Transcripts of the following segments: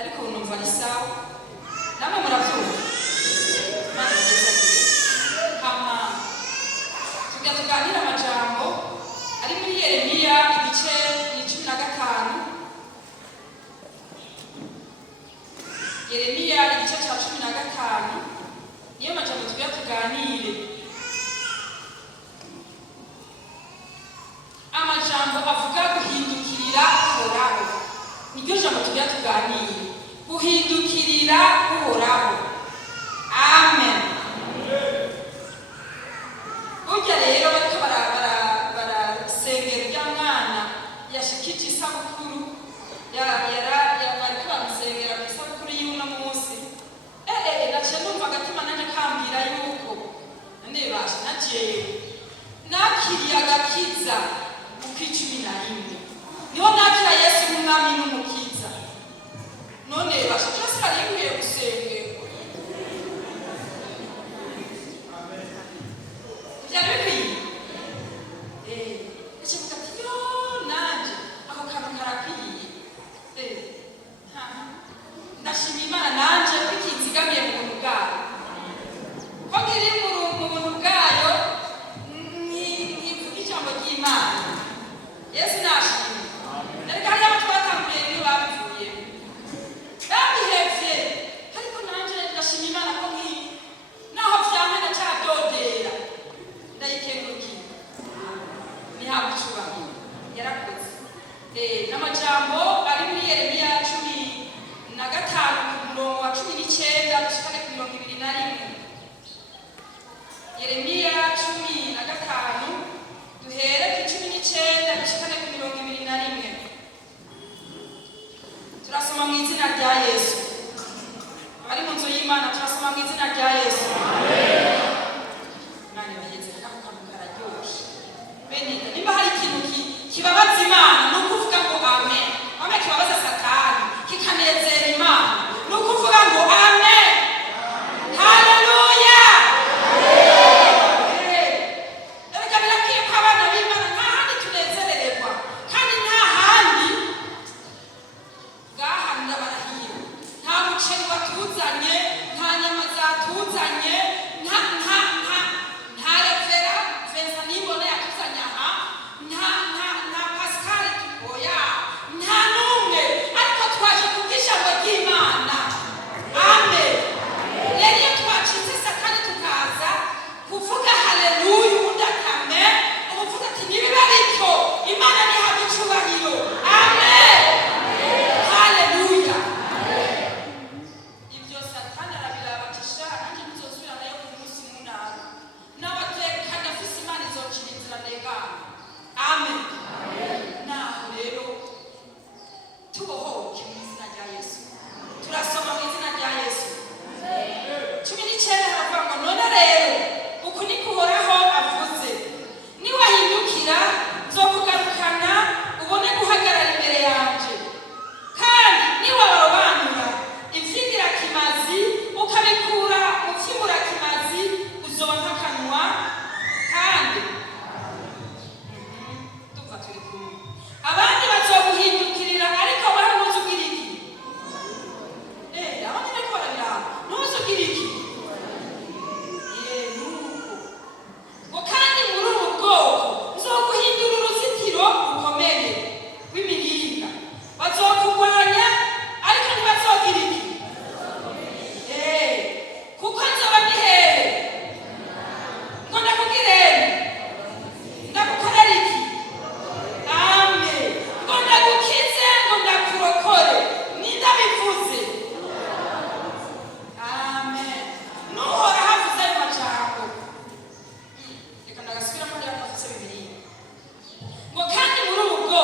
ariko numva ari sawa namwe murabyumva Imana igeza hama tuganira amajambo ari muri Yeremiya ibice 15 Yeremiya igice cya 15 niyo majambo tuganire amajambo avuga guhindukirira uhoraho niryo jambo tuganire guhindukirira uhoraho amen burya rero bariko barasengera rya mwana yashikije isabukuru bariko bamusengera ku isabukuru y'uno munsi naciye numva agatima nanje kambwira yuko ndebasha najewe nakiriye agakiza uko11 niho nakira Yesu nk'umwami n'umukiza none basha cyose ariye gusengerwa byari bikwiye ikivuga ati yo nanje ako kantu karakwiye ndashima Imana nanje kwikinzigamiye mu buntu bwayo ko ngiri mu buntu bwayo ntivuga ijambo ry'Imana Yesu nashimye ariko hari abo twatanguriye niyo babivuye babihevye ariko nanje ndashima Imana ko naho vyamwe ndacadodera ndayikengurukiye nihabucubahiro yarakoze n'amajambo ari muri Yeremiya 15 ku murongo wa 19 gushika ku 21 Yeremiya 15 duhere ku 19 gushika ku 21 turasoma mu izina rya Yesu bari mu nzu y'Imana turasoma mu izina rya Yesu amen nani baheze kako kararyoshe bene nimba hari ikintu kibabaza Imana no kuvuga ngo amen amen kibabaza Satani kikanezera Imana no kuvuga ngo amen haleluya erega birakiye ko abana b'Imana nta handi tunezerererwa kandi nta handi bwahanira barahira nta muceri watuzanye nta nyama zatuzanye nta revera Vincent Nibone yatuzanye aha nta Pascal tukoya nta n'umwe ariko twaje kubw'ijambo ry'Imana amen rero iyo twacitse Satani tukaza kuvuga haleluya ubundi akame uvuga ati nibiba ariko Imana nihabwa icubahiro amen haleluya ibyo Satani arabirabatisha nanjye ntizosubira nayo ku munsi munara n'abateka ndafise Imana izocira inzira ndengana amen naho rero tubohoke mu izina rya Yesu turasoma mu izina rya Yesu 19 haravuga ngo none rero uku ni kuhoraho avuze niwahindukira nzokugarukana ubone guhagarara imbere yanje kandi niwarobanura ivy'ingirakimazi ukabikura mu vy'ingirakimazi uzonka akanwa kandi tuva turi kumwe abandi bazoguhindukirira ariko wewe ntuzugira iki abandi bariko barabiraba ntuzugira iki ngo kandi muri ubu bwoko nzoguhindura uruzitiro rukomeye rw'imiringa bazokurwanya ariko ntibazogira iki kuko nzoba ndi hehe ngo ndakugirene ndagukorera iki amen ngo ndagukize ngo ndakurokore nindabivuze amen nuhora havuze ayo majambo reka ndagasubiramo ndakavuze Bibiliya ngo kandi muri ubu bwoko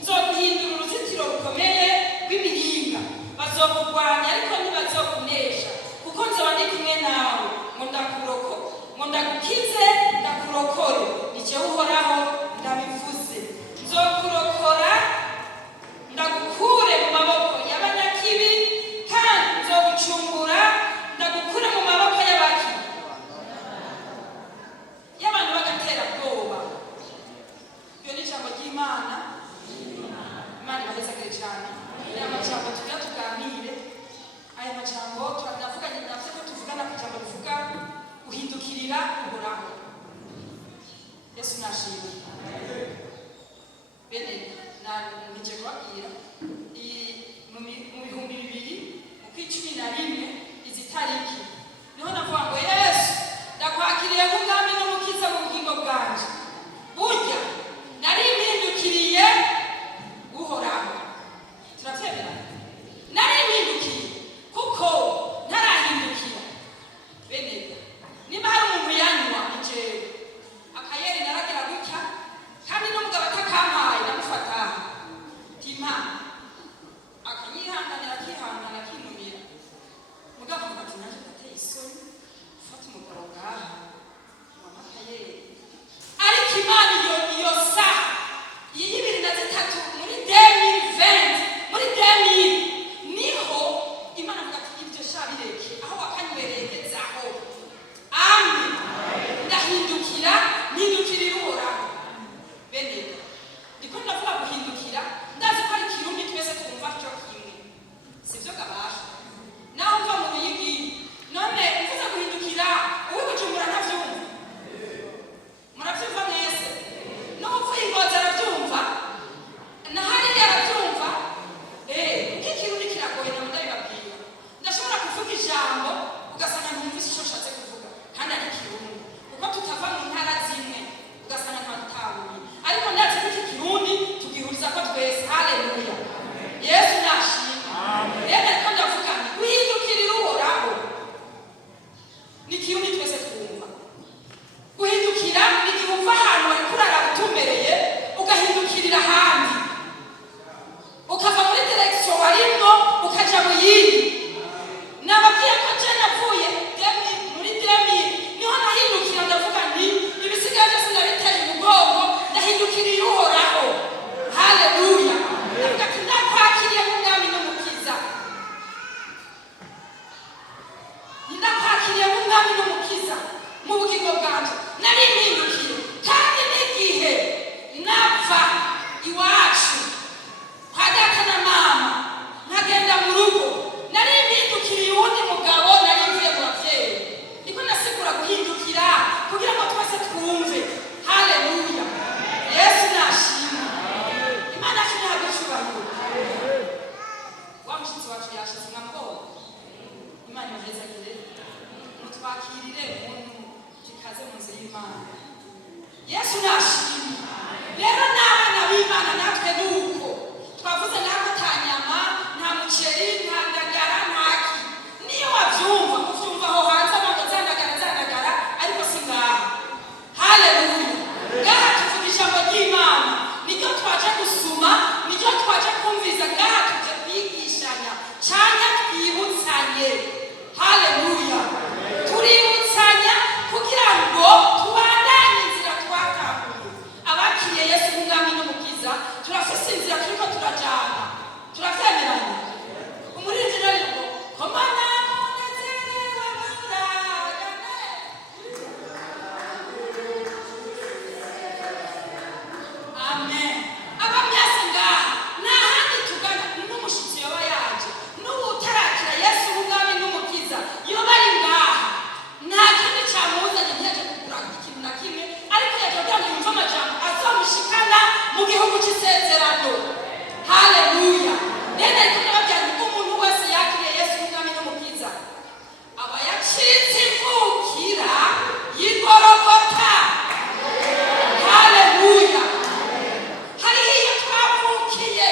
nzoguhindura uruzitiro rukomeye rw'imiringa bazokurwanya ariko ntibazokunesha kuko nzoba ndi kumwe nawe ngo ndagukize ndakurokore nicyo uhoraho ndabivuze nzokurokora ndagukure mu maboko y'abanyakibi kandi nzogucungura ndagukure mu maboko y'abaki y'abantu bagatera bwoba iyo ni ijambo ry'Imana Imana ibahezagire cyane aya majambo tugira tuganire aya majambo turavuganye navyo ko tuvugana ku jambo rivuga guhindukirira uhoraho. Yesu nashimwe. Bene nije kubabwira mu bihumbi bibiri mu kw'icumi na rimwe izi tariki niho navuga ngo Yesu ndakwakiriye nk'umwami n'umukiza mu bugingo bwanje. Burya nari mpindukiriye uhoraho. Turavyemera? Nari mpindukiriye kuko ntarahindukira. Bene niba hari umuntu yanywa ijewe akayeri naragira gutya kandi n'umugabo atakampaye ndamufata tima akanyihanganira akihangana akinumira mugabo avuga ati naje ndateye isoni ufata umugabo ngaha mama akayeri. Ariko Imana iyo saha y'ibiri na zitatu muri 2020 muri 2000 niho Imana avuga ati ibyo sha bireke aho wakanywereye gezaho. Amen. Ndahindukira mpindukirira uhoraho. Bene ndiko ndavuga guhindukira ndazi ko ari ikirundi twese twumva cyo kimwe sivyo gabasha nawe umva mu buyigi none mvuze guhindukira uwe Bujumbura ntavyumva muravyumva mwese no mvuye Ingozi aravyumva na hariya aravyumva kuko ikirundi kiragoye na ndabibabwira ndashobora kuvuga ijambo ugasanga ntumvise ico nshatse kuvuga kandi ari ikirundi kuko tutava mu ntara zimwe ugasanga ntatahuye ariko ndazi ko iki kirundi tugihuriza ko twese. Haleluya. Yesu nashimwe. Rero ariko ndavuga guhindukirira uhoraho ni ikirundi twese twumva. Guhindukira ni igihe uva ahantu wari kurara utumbereye ugahindukirira ahandi ukava muri direkisiyo warimwo ukaja mu yindi. Nababwiye ko je navuye muri 2000 niho nahindukira ndavuga nti ibisigaye byose ndabiteye umugongo ndahindukiriye uhoraho. Haleluya. Ndavuga ati ndakwakiriye nk'umwami n'umukiza. Ndakwakiriye nk'umwami n'umukiza mu bugingo bwanje. Nari mpindukiye kandi n'igihe napfa iwacu kwa data na mama nkagenda mu rugo nari mpindukiriye uwundi mugabo nari mvuye mu bavyeyi. Niko nasigura guhindukira kugira ngo twese twumve. Haleluya. Yesu nashimwe. Imana ashimwe cyubahiro. Wa mushitsi wacu yashize nkamubona. Imana ibezagire mutwakirire umuntu kikaze mu nzu y'Imana. Yesu nashimwe. Rero n'abana b'Imana natwe nuko twavuze nako tanyama nta muceri nta ndagara ntaki niyo wavyumva uvyumva aho hanze abantu zandagara ariko singaha. Haleluya. Ngaha tuvuga ijambo ry'Imana niryo twaje gusuma niryo twaje kumviza ngaha tuje kwigishanya cyane twibutsanye. Haleluya. Tuributsanya kugira ngo tubandanye inzira twatahuye. Abakiriye Yesu nk'umwami n'umukiza turafise inzira turiko turajana. Turavyemeranya. Umuririmbyi rero ngo komana munezerewe muragane. Amen. Abamyase ngaha nta handi tugana n'umushitsi yoba yaje n'ubutarakira Yesu nk'umwami n'umukiza yoba ari ngaha nta kindi cyamuzanye ntiyaje kugura ikintu na kimwe ariko yaje kugira ngo yumve amajambo azamushikana mu gihugu cy'isezerano. Haleluya. Rero ariko ndababwira ngo umuntu wese yakiriye Yesu nk'umwami n'umukiza aba yacitse imvukira y'Igorogota. Haleluya. Hariya iyo twavukiye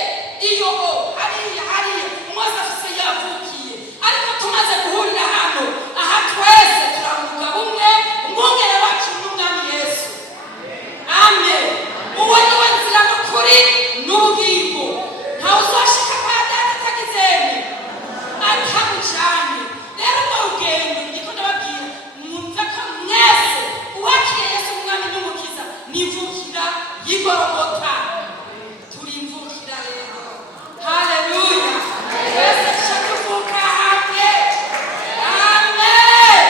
iyo hariya umwese afise yavukiye ariko tumaze guhurira hano aha twese turavuga umwe umwungere wacu n'umwami Yesu. Amen. Uwo ni we nzira n'ukuri n'ubugingo. Ntawe uzashika kwa data atagizemye atamucanye. Rero ubwo rugendo ndiko ndababwira mwumve ko mwese uwakiriye Yesu umwami n'umukiza nivukira y'Igorogota. Turi imvukira rero. Haleluya. Twese tuvuka hamwe. Amen.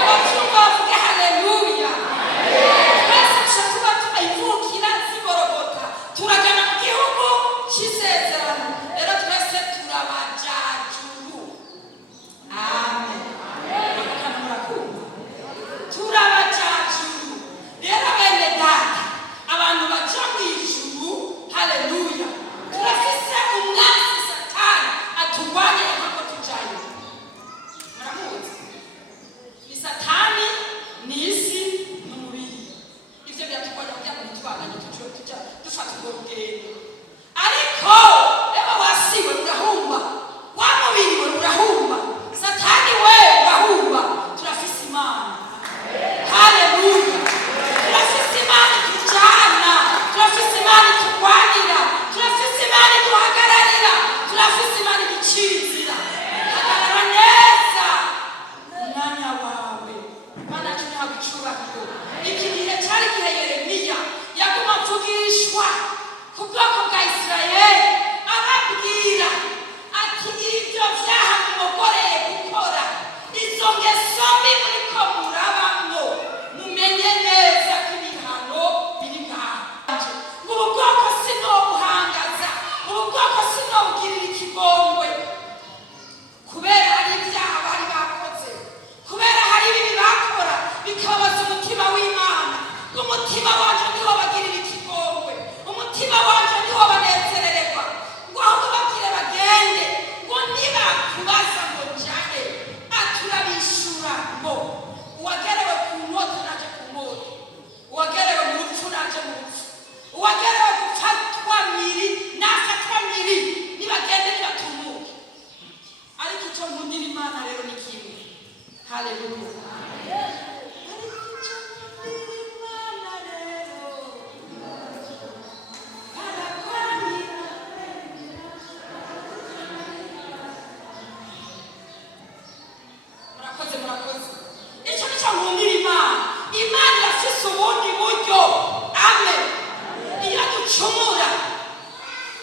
Abavyumva bavuge haleluya. Twese tuba imvukira z'Igorogota turagana mu gihugu cy'isezerano. Rero twese turabajaji.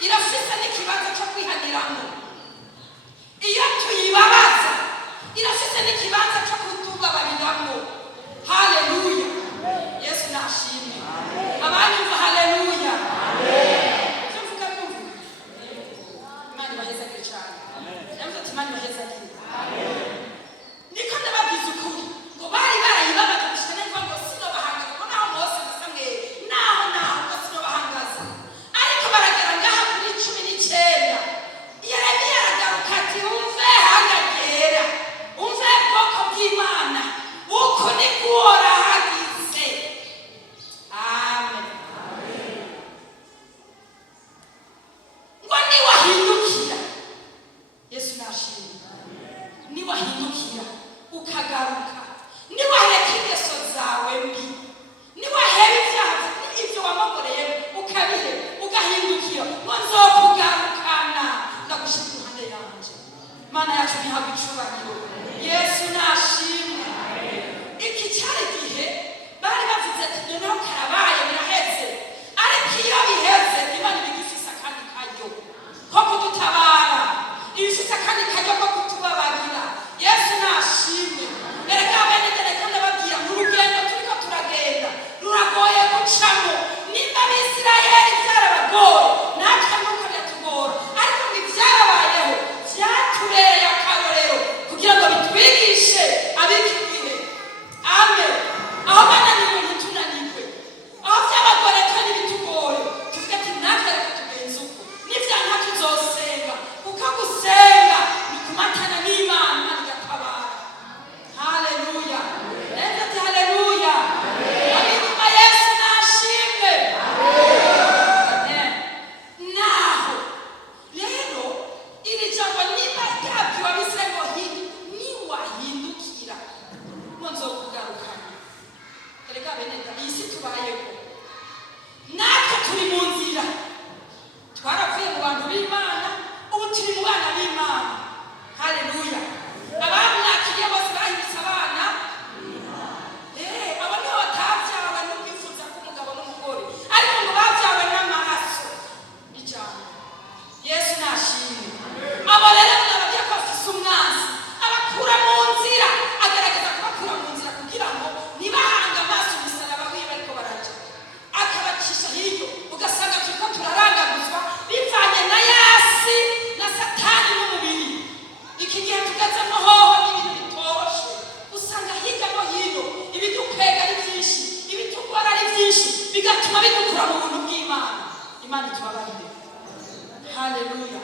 irafise n'ikibanza cyo kwihaniramo. Iyo tuyibabaza irafise n'ikibanza cyo kutubabariramo. Haleluya, Yesu nashimwe. Abanyumva haleluya. Tuvuga kumva Imana ibahezagire cyane. Yavuze ati Imana ibahezagire. Niko ndababwiza ukuri ngo bari barayibabaza gushika neza ngo sinobahangaza ko naho Mose na Samweli naho ngo sinobahangaza, ariko baragera ngaha kuri 19. Yeremiya aragaruka ati umve hangagera, umve bwoko bw'Imana uko ni kuora hagize. Amen. Ngo niwahindukira, Yesu nashimwe, niwahindukira ukagaruka, niwaheka ingeso zawe mbi, niwahera ibyaha ibyo wamagoreye ukabire ugahindukira, ngo nzokugarukana ndagushira iruhande yanje. Mana yacu ntihabwe icubahiro. Yesu nashimwe. Iki cyari gihe bari bavuze ati noneho karabaye biraheze, ariko iyo biheze Imana ibigifise akandi karyo ko kudutabara, ibifise akandi karyo ko kutubabarira. Yesu nashimwe. Erega bene reka ndababwira mu rugendo turiko turagenda ruragoye gucamo. Nimba Abisirayeli byarabagoye natwe nuko biratugora, ariko ibyarabayeho byatubereye akarorero kugira ngo bitwigishe ab'iki gihe. Amen. Aho bananiwe ntitunanirwe, aho byabagore twe ntibitugoye tuvuge ati natwe reka tugenze uko, n'ivyanka tuzosenga kuko gusenga ni kumatana n'Imana igatabara. Haleluya. Neza ati haleluya. Ab'inyuma Yesu nashimwe. Naho rero iri jambo niba ryabwiwe Abisirayeli ngo niwahindukira ngo nzokugarukana. Erega bene iyi si tubayeho, natwe turi mu nzira, twaravuye mu bantu b'Imana, ubu turi mu bana b'Imana. Haleluya. Abamwakiriye bose bahindutse abana. Aba nibo batabyawe no kwifuza k'umugabo n'umugore, ariko ngo babyawe n'amaraso y'ijambo. Yesu nashimwe. Abo rero nababwiye ko bafise umwanzi abakura mu nzira, agerageza kubakura mu nzira kugira ngo nibahanga amaso umusaraba wiwe ariko baraja, akabacisha hiryo, ugasanga turiko turarangaguzwa bivanye na yasi na Satani n'umubiri. Iki gihe tugezemo hoho n'ibintu bitoroshe, usanga hirya no hino ibidukwega ari byinshi, ibitugora ari byinshi, bigatuma bidukura mu buntu bw'Imana. Imana itubabarire. Haleluya.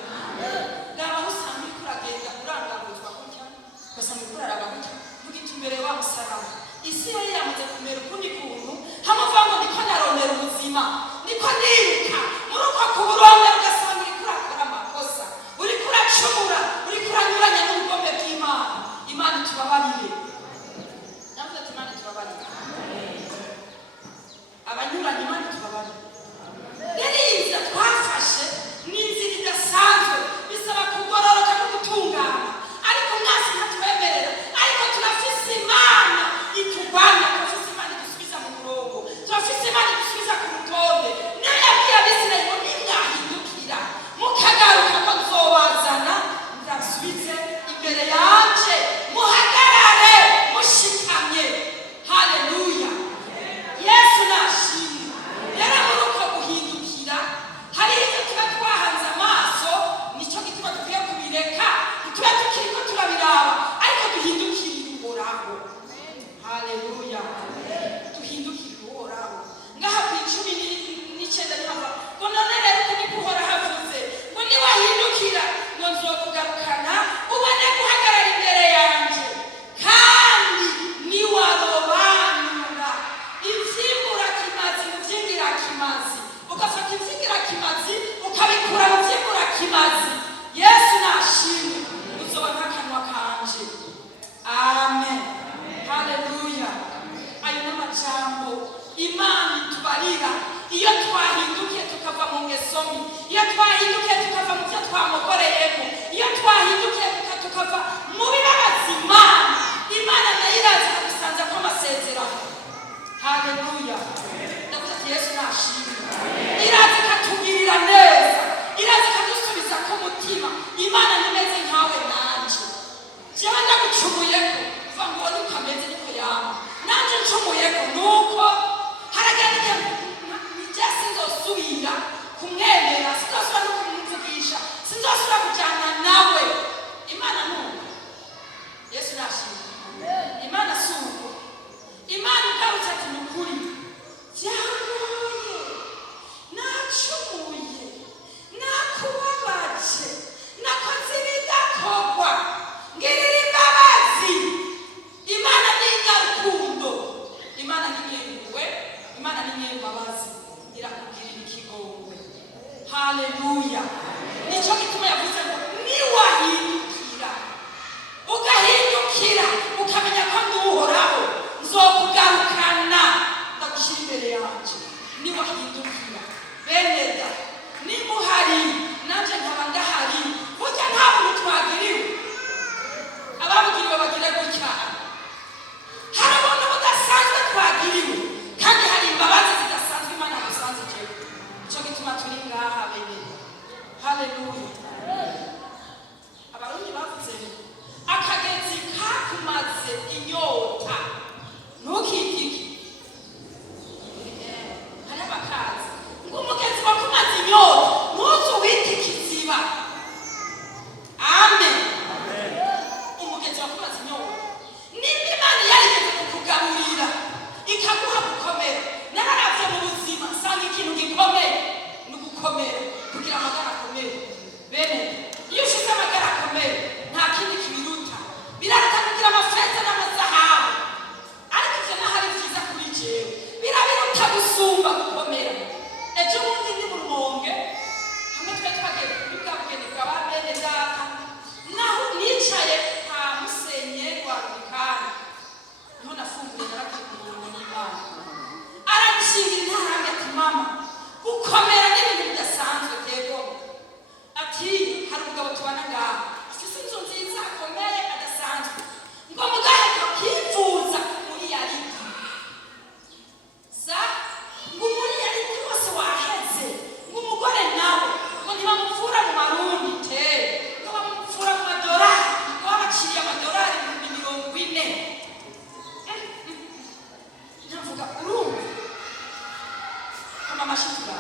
Raba usanga uriko uragenda urangaguzwa gutya, ugasanga uriko uraraba gutya, ntugite imbere wa musaraba. Isi yari yamaze kumera ukundi kuntu, hamuvuga ngo niko narondera ubuzima, niko niruka muri uko kuburondera, ugasanga uriko urakora amakosa, uriko uracumura, uriko uranyuranya n'ubugombe bw'Imana. Imana itubabarire. Navuze ati Imana itubabarire. Abanyuranye Imana itubabarire. Rero iyi nzira twafashe ni inzira idasanzwe, bisaba kugororoka no gutungana, ariko mwasi ntatwemerera, ariko turafise Imana itugwanya, turafise Imana idusubiza mu murongo, turafise Imana idusubiza ku rutonde. Niyo yabwiye Abisirayeli ngo nimwahindukira mukagaruka ko nzobazana ndasubize imbere yanje, muhagarare mushikamye. Haleluya. Yesu nashimwe. Rero muri uko guhindukira hari ibyo tuba twahanze amaso, nicyo gituma dukwiye kubireka, ntituba tukiriko turabiraba, ariko duhindukire Uhoraho. Haleluya. Duhindukire Uhoraho. Ngaha ku 19 nihavuga ngo none rero uko niko Uhoraho avuze ngo niwahindukira ngo nzokugarukana ubone guhagarara imbere yanje, kandi niwarobanura ivy'imburakimazi mu vy'ingirakimazi, ugafata ivy'ingirakimazi ukabikura mu vy'imburakimazi. Yesu nashimwe. Uzoba nk'akanwa kanje. Amen. Haleluya. Ayo n'amajambo Imana itubarira iyo twahindukiye tukava mu ngeso mbi, iyo twahindukiye tukava mu byo twamugoreyemo, iyo twahindukiye tukava mu bibabaza Imana nayo iraza ikadusanza ko amasezerano. Haleluya. Ndavuze ati Yesu nashimwe. Iraza ikatugirira neza, iraza haleluya. Nicyo gituma yavuze ngo niwahindukira ugahindukira ukamenya ko nduhoraho nzokugarukana ndagushyira imbere yanjye. Niwahindukira beneda nimuhari nanjye nkaba ndahari. burya nta muntu twagiriwe, ababugiriwe bagire gutya. hari abantu budasanzwe twagiriwe kandi hari imbabazi zidasanzwe Imana yadusanze jewe. Nicyo gituma turi ngaha beneda. haleluya. abarundi bavuze akagezi kakumaze inyota ntukikike. hari abakazi ngo umugezi wakumaze inyota ntuze uwite ikiziba. amen. umugezi wakumaze inyota nimba Imana yarigeze kukugaburira ikaguha gukomera. nararavye mu buzima nsanga ikintu gikomeye ni ugukomera kugira amagara akomere. bene iyo ushize amagara akomere nta kindi kibiruta. biraruta kugira amafeza n'amazahabu, ariko ivyo naho ari vyiza kuri jewe birabiruta gusumba gukomera. ejo bundi ndi mu Rumonge hamwe twe twagiye kuri bwa bugeni bwa ba bene data, naho nicaye nta musenyeri wa Rubikani niho nafunguye narakigurana n'Imana. aragishingira intarange ati mama gukomera n'ibintu bidasanzwe tego. ati hari umugabo tubana ngaha afise inzu nziza akomeye adasanzwe ngo mugaheka kwifuza muri yaridi sa ngo muri yaridi wose waheze ngo umugore nawe ngo ntibamupfura mu marundi te ngo bamupfura mu madorari ngo babaciriye amadorari 40,000. ntavuga urumva kama amashitura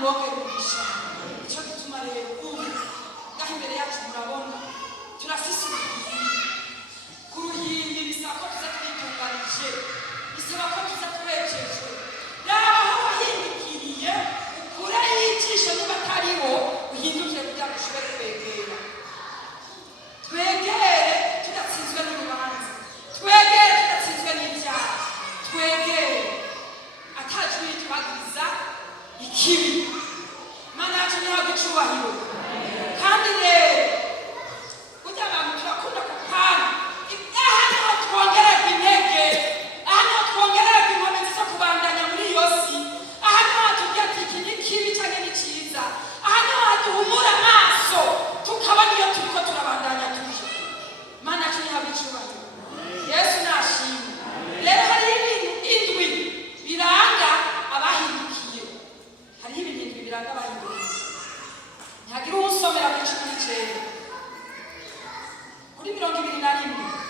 imwongere umugisha. Nicyo gituma rero ubu ngaho imbere yacu murabona turafise ku ruhimbi bisaba ko tuza twitunganije, bisaba ko tuza turekejwe. Raba aho wahindukiriye ukure yicisha niba atariho uhindukire kugira ngo ushobore kwegera. Twegere tudatsinzwe n'urubanza, twegere tudatsinzwe n'ibyaha, twegere atacu yitwagiriza ikibi. Imana yacu nihabwe icubahiro. Kandi rero burya abantu turakunda kupana, aha niho twongererwa intege, aha niho twongererwa inkomezi zo kubandanya muri iyo si, aha niho hatubwira ati iki ni kibi cyangwa ni cyiza, aha niho haduhumura amaso tukabona iyo turiko turabandanya tuje. Imana yacu nihabwe icubahiro. Yesu nashimwe. Rero hariho ibintu indwi biranga abahindukiye, hariho ibintu indwi biranga abahindukiye. Ntihagira uwusomera kuri 19 kuri 21.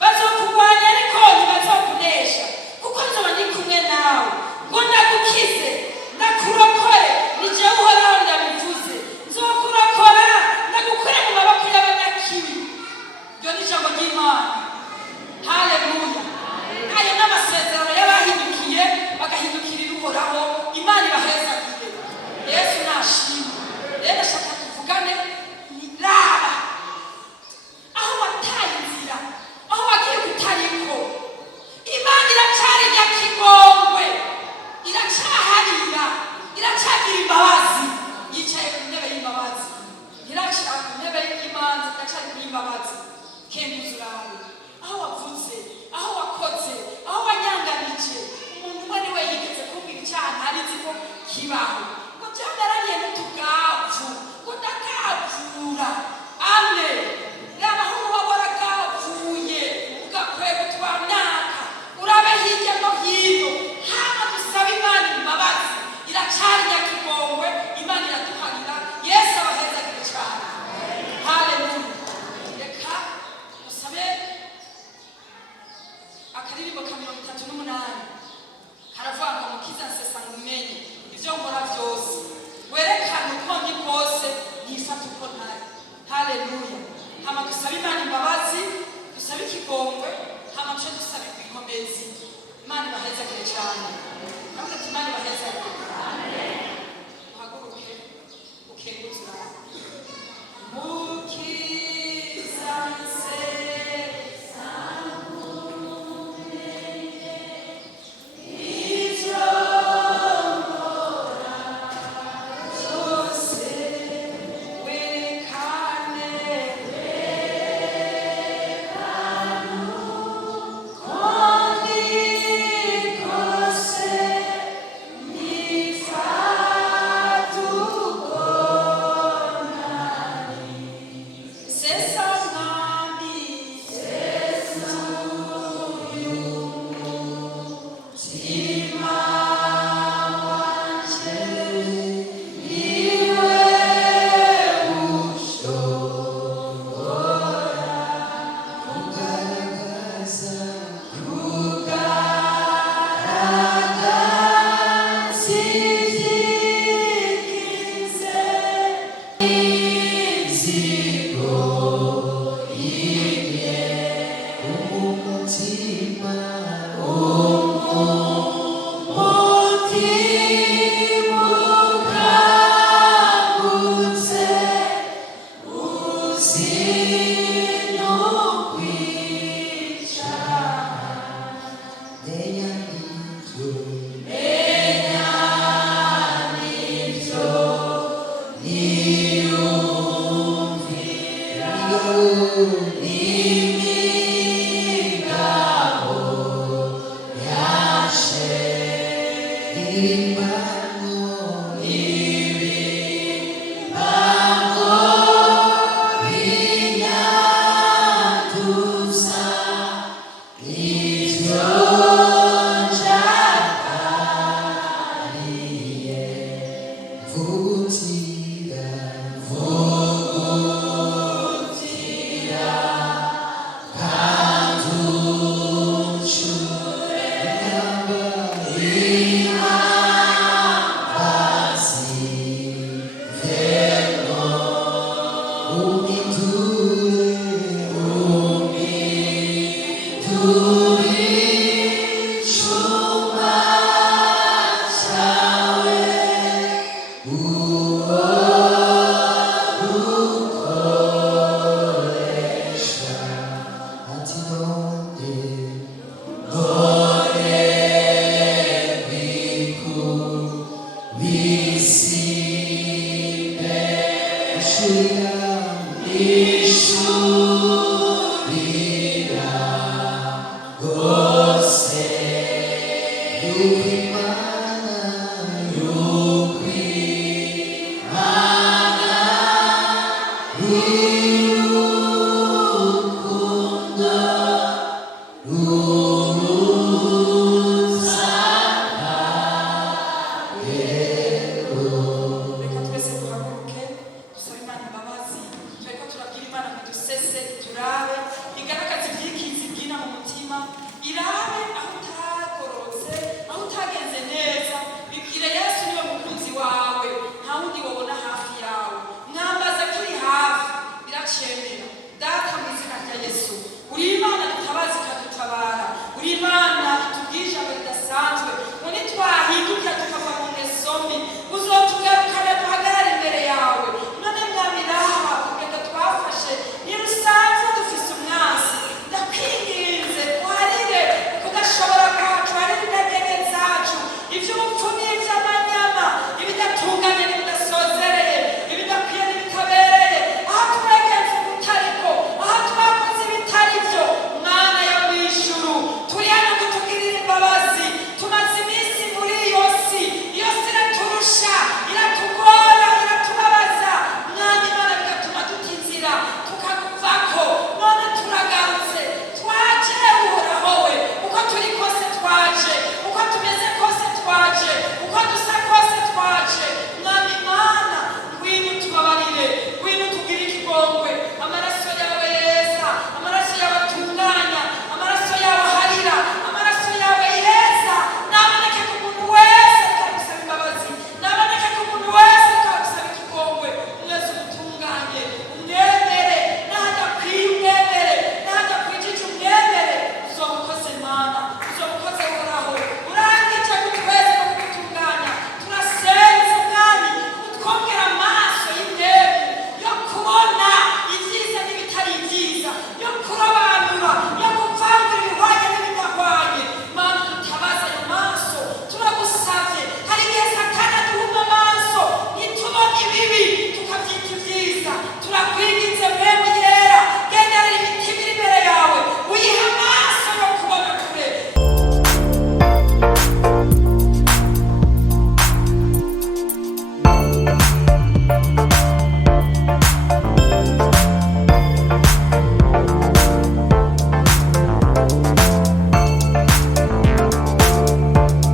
Bazokugwanya ariko ntibazokunesha kuko nzoba ndi kumwe nawe kibaho ngo byameranye n'utugapfu ngo ndagapfura ane raba aho uba waragapfuye ugakwega utwamyaka urabe hirya no hino hano dusaba Imana imbabazi iracari nyakigongwe Imana iraduharira Yesu abahezagire cyane haleluya reka dusabe akaririmbo ka 38 karavuga ngo mukiza nsesa ngumenye ibyo nkora byose werekane uko ndi kose nifata uko ntari haleluya hama dusabe Imana imbabazi dusabe ikigongwe hama duce dusabe kwikomezi Imana ibahezagire cyane kandi ati Imana ibahezagire uhaguruke ukengurutse mukiza nsesa Imbango